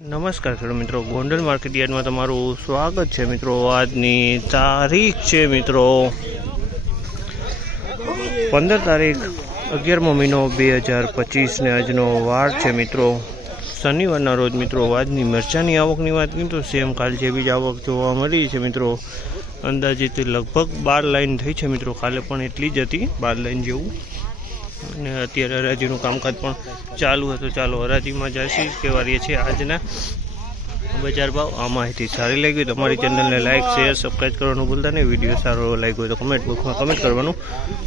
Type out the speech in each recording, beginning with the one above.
નમસ્કાર ખેડૂત મિત્રો. ગોંડલ માર્કેટ યાર્ડમાં તમારું સ્વાગત છે મિત્રો. આજની તારીખ છે મિત્રો પંદર તારીખ અગિયારમો મહિનો બે હજાર પચીસને આજનો વાર છે મિત્રો. શનિવારના રોજ મિત્રો આજની મરચાની આવકની વાત કરીએ તો સેમ કાલ જેવી જ આવક જોવા મળી છે મિત્રો. અંદાજિત લગભગ બાર લાઈન થઈ છે મિત્રો. કાલે પણ એટલી જ હતી, બાર લાઈન જેવું. અને અત્યારે હરાજીનું કામકાજ પણ ચાલુ હતું ચાલો હરાજીમાં જઈશું કેવા રહીએ છીએ આજના બજાર ભાવ. આ માહિતી સારી લાગી હોય તો અમારી ચેનલને લાઇક શેર સબસ્ક્રાઈબ કરવાનું ભૂલતા નહીં. વીડિયો સારો લાગ્યો હોય તો કમેન્ટ બોક્સમાં કમેન્ટ કરવાનું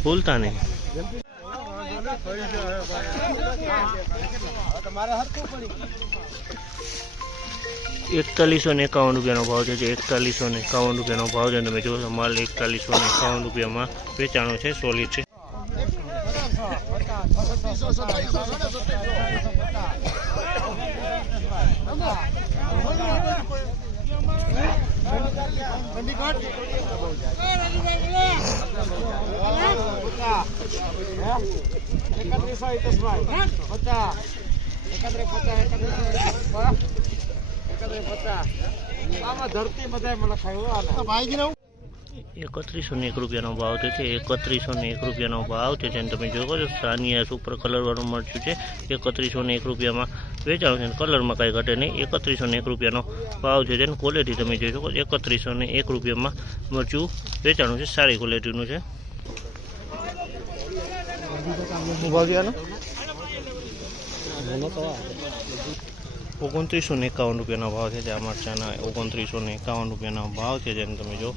ભૂલતા નહીં. એકતાલીસો ને એકાવન રૂપિયાનો ભાવ છે એકતાલીસો ને એકાવન રૂપિયાનો ભાવ છે. તમે જોશો, માલ એકતાલીસો ને એકાવન રૂપિયામાં વેચાણો છે સોલિડ છે. ધરતી બધા મને ખાયું એકત્રીસો ને એક રૂપિયાનો ભાવ થયો છે. એકત્રીસો ને એક રૂપિયાનો ભાવ છે. અને તમે જોયો છો, સાનિયા સુપર કલરવાળું મરચું છે. એકત્રીસો ને એક રૂપિયામાં વેચાણ છે અને કલરમાં કાંઈ ઘટે નહીં. એકત્રીસો ને એક રૂપિયાનો ભાવ છે. જેને ક્વોલિટી તમે જોઈ શકો એકત્રીસો ને એક રૂપિયામાં મરચું વેચાણું છે. સારી ક્વોલિટીનું છે. ઓગણત્રીસો ને એકાવન રૂપિયાનો ભાવ છે. આ મરચાના ઓગણત્રીસો ને એકાવન રૂપિયાનો ભાવ છે. જેને તમે જો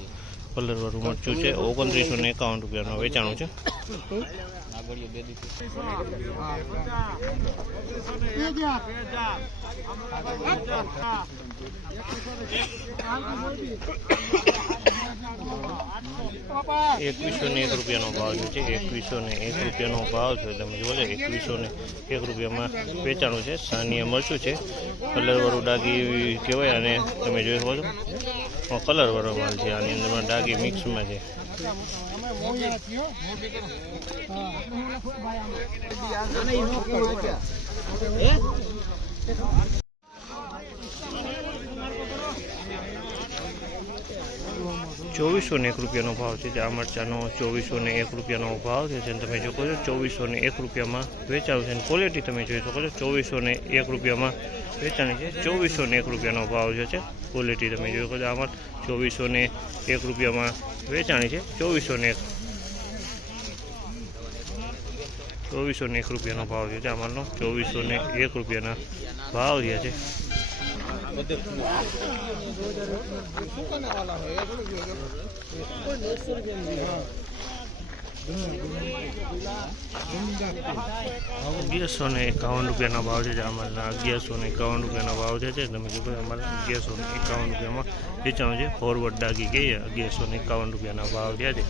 કલરવાળું મરચું છે? ઓગણત્રીસો ને એકાવન રૂપિયાનું. વેચાણું છે? એકવીસો ને એક રૂપિયાનો ભાવ છે એકવીસો ને એક રૂપિયાનો ભાવ છે, તમે જુઓ છો એકવીસો ને એક રૂપિયામાં વેચાણું છે, સાનિયા મરચું છે કલરવાળું ડાગી કહેવાય અને તમે જોઈ શકો છો કલરવાળો માલ છે, આની અંદરમાં ડાગી મિક્સમાં છે. ચોવીસો ને એક રૂપિયાનો ભાવ છે. જે આ મરચાંનો ચોવીસો ને એક રૂપિયાનો ભાવ છે. જેને તમે જોકો છો ચોવીસો ને એક રૂપિયામાં વેચાણ છે. અને ક્વોલિટી તમે જોઈ શકો છો ચોવીસો ને એક રૂપિયામાં વેચાણી છે. ચોવીસો ને એક રૂપિયાનો ભાવ જે છે ક્વોલિટી તમે જોઈ શકો છો. આમાં ચોવીસો ને એક રૂપિયામાં વેચાણી છે. ચોવીસો ને એક ચોવીસો ને એક રૂપિયાનો ભાવ છે. અમારનો ચોવીસો ને એક રૂપિયાના ભાવ જે છે. અગિયારસો ને એકાવન રૂપિયાના ભાવ છે અમારા અગિયારસો ને એકાવન રૂપિયાના ભાવ છે તમે કીધું અમારે અગિયારસો ને એકાવન રૂપિયામાં વેચાણું છે. ફોરવર્ડ ડાગી ગઈ અગિયારસો ને એકાવન રૂપિયાના ભાવ થયા છે